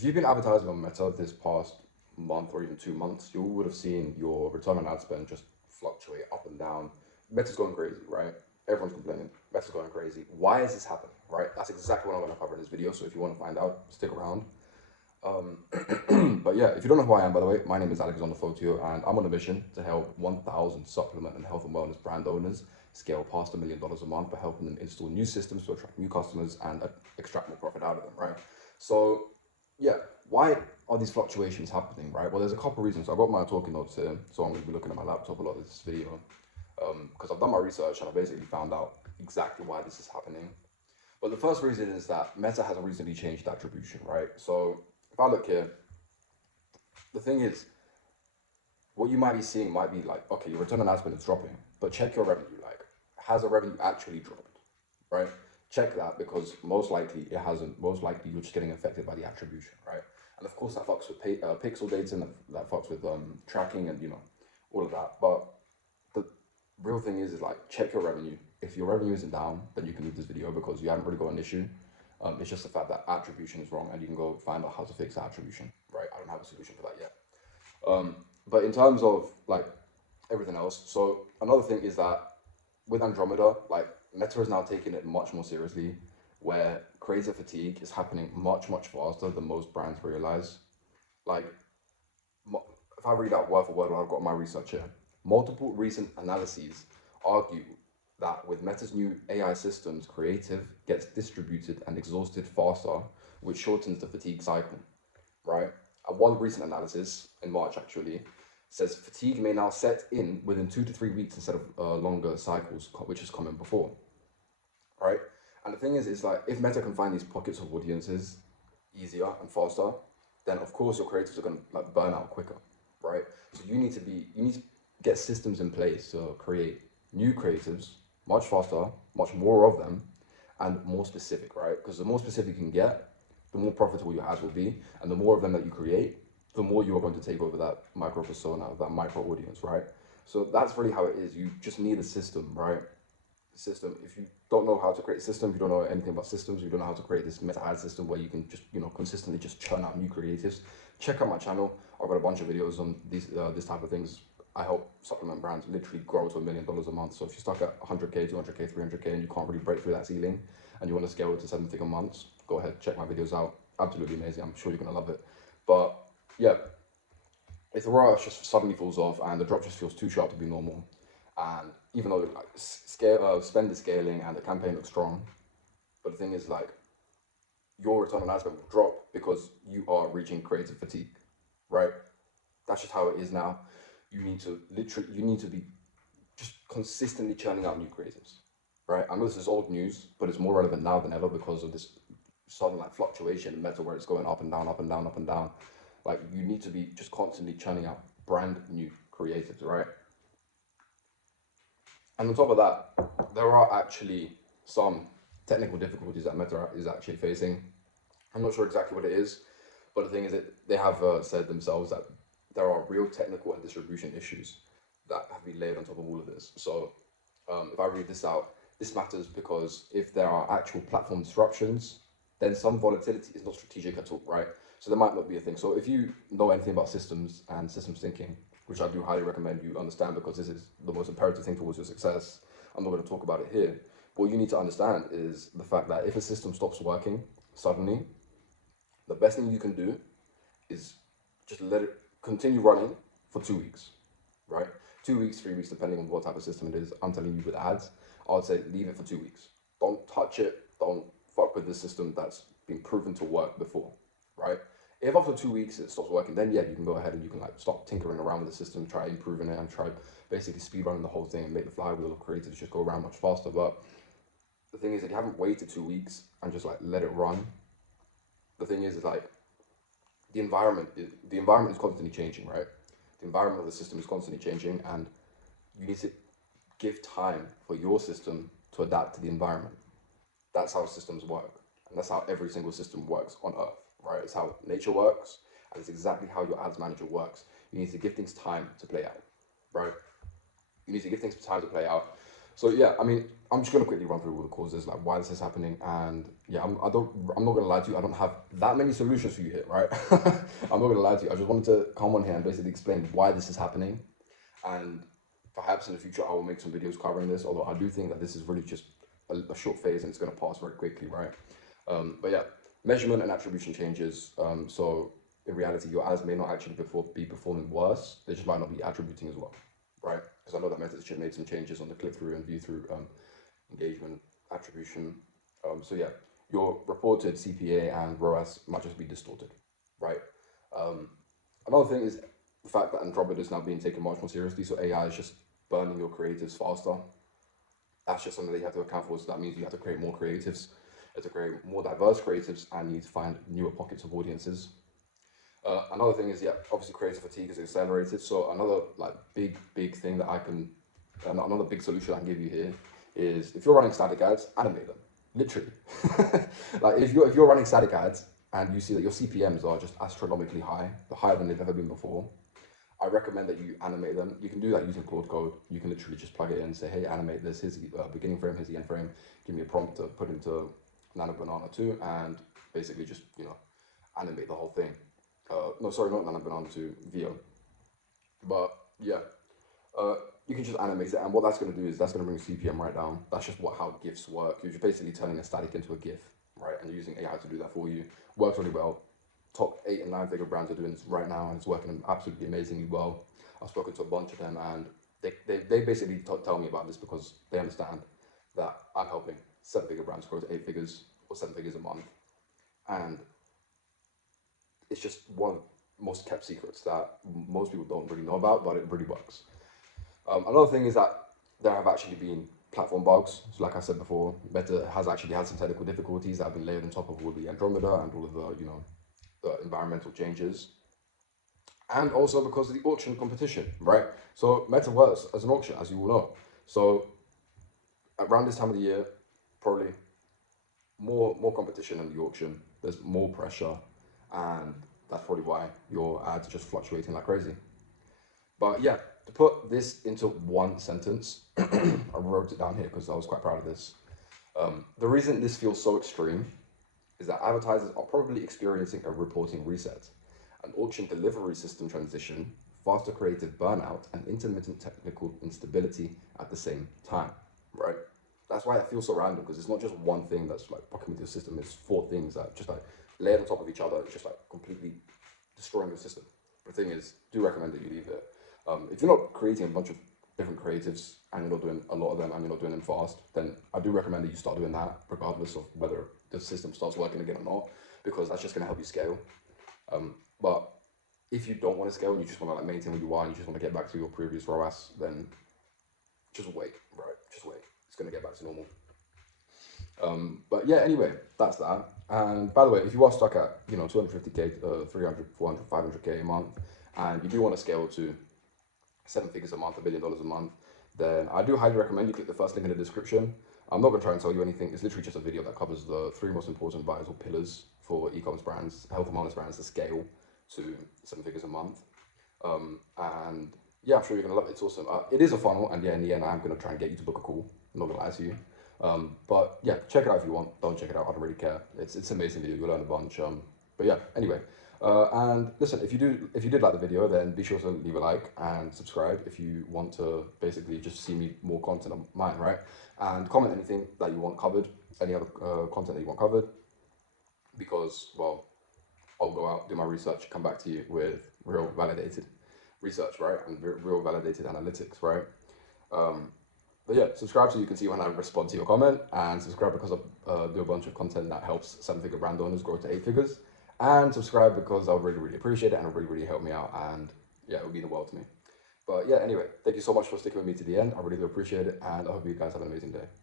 If you've been advertising on Meta this past month or even 2 months, you would have seen your return on ad spend just fluctuate up and down. Meta's going crazy, right? Everyone's complaining. Meta's going crazy. Why is this happening, right? That's exactly what I'm going to cover in this video. So if you want to find out, stick around. But yeah, if you don't know who I am, by the way, my name is Photiou, and I'm on a mission to help 1,000 supplement and health and wellness brand owners scale past $1 million a month by helping them install new systems to attract new customers and extract more profit out of them, right? So yeah, why are these fluctuations happening, right? Well, there's a couple reasons. I've got my talking notes here, so I'm going to be looking at my laptop a lot of this video because I've done my research and I basically found out exactly why this is happening. But the first reason is that Meta has recently changed attribution, right? So if I look here, the thing is, what you might be seeing might be like, okay, your return on ad spend is dropping, but check your revenue. Like, has the revenue actually dropped, right? Check that, because most likely it hasn't. Most likely you're just getting affected by the attribution, right? And of course that fucks with pixel data, and that fucks with tracking and all of that. But the real thing is like, check your revenue. If your revenue isn't down, then you can leave this video because you haven't really got an issue. It's just the fact that attribution is wrong, and you can go find out how to fix attribution, right? I don't have a solution for that yet. But in terms of like everything else, so another thing is that with Andromeda, like Meta is now taking it much more seriously, where creative fatigue is happening much faster than most brands realize. Like, if I read out word for word what I've got in my research here, multiple recent analyses argue that with Meta's new AI systems, creative gets distributed and exhausted faster, which shortens the fatigue cycle, right? And one recent analysis in March actually says fatigue may now set in within 2 to 3 weeks instead of longer cycles, which is common before, right? And the thing is like, if Meta can find these pockets of audiences easier and faster, then of course your creators are going to like burn out quicker, right? So you need to get systems in place to create new creatives much faster, much more of them, and more specific, right? Because the more specific you can get, the more profitable your ads will be, and the more of them that you create, the more you are going to take over that micro persona, that micro audience, right? So that's really how it is. You just need a system, right? System. If you don't know how to create a system, if you don't know anything about systems, you don't know how to create this meta ad system where you can just consistently just churn out new creatives, check out my channel. I've got a bunch of videos on these this type of things. I help supplement brands literally grow to $1 million a month. So if you're stuck at 100k, 200k, 300k, and you can't really break through that ceiling, and you want to scale it to 7-figure months, go ahead, check my videos out. Absolutely amazing. I'm sure you're gonna love it. But yeah, if the ROAS just suddenly falls off and the drop just feels too sharp to be normal, and even though like spend is scaling and the campaign looks strong, but the thing is like, your return on ad spend will drop because you are reaching creative fatigue, right? That's just how it is now. You need to be just consistently churning out new creatives, right? I know this is old news, but it's more relevant now than ever because of this sudden like fluctuation in Meta where it's going up and down, up and down, up and down. Like, you need to be just constantly churning out brand new creatives, right? And on top of that, there are actually some technical difficulties that Meta is actually facing. I'm not sure exactly what it is, but the thing is that they have said themselves that there are real technical and distribution issues that have been laid on top of all of this. So if I read this out, this matters because if there are actual platform disruptions, then some volatility is not strategic at all, right? So there might not be a thing. So if you know anything about systems and systems thinking, which I do highly recommend you understand because this is the most imperative thing towards your success, I'm not going to talk about it here. What you need to understand is the fact that if a system stops working suddenly, the best thing you can do is just let it continue running for 2 weeks, right? 2 weeks, 3 weeks, depending on what type of system it is. I'm telling you with ads, I would say leave it for 2 weeks. Don't touch it. Don't fuck with the system that's been proven to work before, right? If after 2 weeks it stops working, then yeah, you can go ahead and you can like start tinkering around with the system, try improving it, and try basically speed running the whole thing and make the flywheel of creatives just go around much faster. But the thing is, if you haven't waited 2 weeks and just like let it run, the thing is like the environment is constantly changing, right? The environment of the system is constantly changing, and you need to give time for your system to adapt to the environment. That's how systems work, and that's how every single system works on Earth, right? It's how nature works, and it's exactly how your ads manager works. You need to give things time to play out, right? You need to give things time to play out. So yeah, I mean, I'm just gonna quickly run through all the causes, like why this is happening, and yeah, I'm not gonna lie to you. I don't have that many solutions for you here, right? I'm not gonna lie to you. I just wanted to come on here and basically explain why this is happening, and perhaps in the future I will make some videos covering this. Although I do think that this is really just a short phase and it's gonna pass very quickly, right? But yeah, measurement and attribution changes. So in reality, your ads may not actually be performing worse. They just might not be attributing as well, right? Because I know that Meta's just made some changes on the click-through and view-through engagement attribution. So yeah, your reported CPA and ROAS might just be distorted, right? Um, Another thing is the fact that Andromeda is now being taken much more seriously. So AI is just burning your creatives faster. That's just something that you have to account for. So that means you have to create more creatives, you have to create more diverse creatives, and you need to find newer pockets of audiences. Another thing is, yeah, obviously creative fatigue is accelerated. So another like big thing that another big solution I can give you here is if you're running static ads, animate them. Literally, like if you're running static ads and you see that your CPMS are just astronomically high, higher than they've ever been before, I recommend that you animate them. You can do that using Claude Code. You can literally just plug it in and say, hey, animate this. Here's the beginning frame, here's the end frame. Give me a prompt to put into Nano Banana 2 and basically just, animate the whole thing. No, sorry, not Nano Banana 2, VO. But yeah, you can just animate it. And what that's going to do is that's going to bring CPM right down. That's just how GIFs work. You're just basically turning a static into a GIF, right? And you're using AI to do that for you. Works really well. Top 8 and 9 figure brands are doing this right now, and it's working absolutely amazingly well. I've spoken to a bunch of them, and they basically tell me about this because they understand that I'm helping 7-figure brands grow to 8 figures or 7 figures a month. And it's just one of the most kept secrets that most people don't really know about, but it really works. Another thing is that there have actually been platform bugs. So like I said before, Meta has actually had some technical difficulties that have been layered on top of all the Andromeda and all of the environmental changes. And also because of the auction competition, right? So Meta works as an auction, as you all know. So around this time of the year, probably more competition in the auction. There's more pressure, and that's probably why your ads are just fluctuating like crazy. But yeah, to put this into one sentence, I wrote it down here because I was quite proud of this. The reason this feels so extreme is that advertisers are probably experiencing a reporting reset, an auction delivery system transition, faster creative burnout, and intermittent technical instability at the same time, right? That's why it feels so random, because it's not just one thing that's like fucking with your system. It's 4 things that just like layered on top of each other. It's just like completely destroying your system. But the thing is, do recommend that you leave it. If you're not creating a bunch of different creatives and you're not doing a lot of them and you're not doing them fast, then I do recommend that you start doing that regardless of whether the system starts working again or not, because that's just going to help you scale. But if you don't want to scale and you just want to like maintain what you are and you just want to get back to your previous ROAS, then just wait, right? Just wait. It's going to get back to normal. But yeah, anyway, that's that. And by the way, if you are stuck at 250k, 300, 400, 500k a month, and you do want to scale to 7 figures a month, $1 billion a month, then I do highly recommend you click the first link in the description. I'm not going to try and tell you anything. It's literally just a video that covers the 3 most important vital pillars for e-commerce brands, health and wellness brands to scale to 7 figures a month. And yeah, I'm sure you're going to love it. It's awesome. It is a funnel, and yeah, in the end, I'm going to try and get you to book a call. I'm not going to lie to you. But yeah, check it out if you want. Don't check it out. I don't really care. It's an amazing video. You'll learn a bunch. But yeah, anyway. And listen, if you did like the video, then be sure to leave a like and subscribe if you want to basically just see me more content of mine, right? And comment anything that you want covered, any other content that you want covered, because, well, I'll go out, do my research, come back to you with real validated research, right? And real validated analytics, right? But yeah, subscribe so you can see when I respond to your comment, and subscribe because I do a bunch of content that helps 7-figure brand owners grow to 8 figures. And subscribe because I would really appreciate it, and it would really help me out, and yeah, it would mean the world to me. But yeah, anyway, thank you so much for sticking with me to the end. I really do appreciate it, and I hope you guys have an amazing day.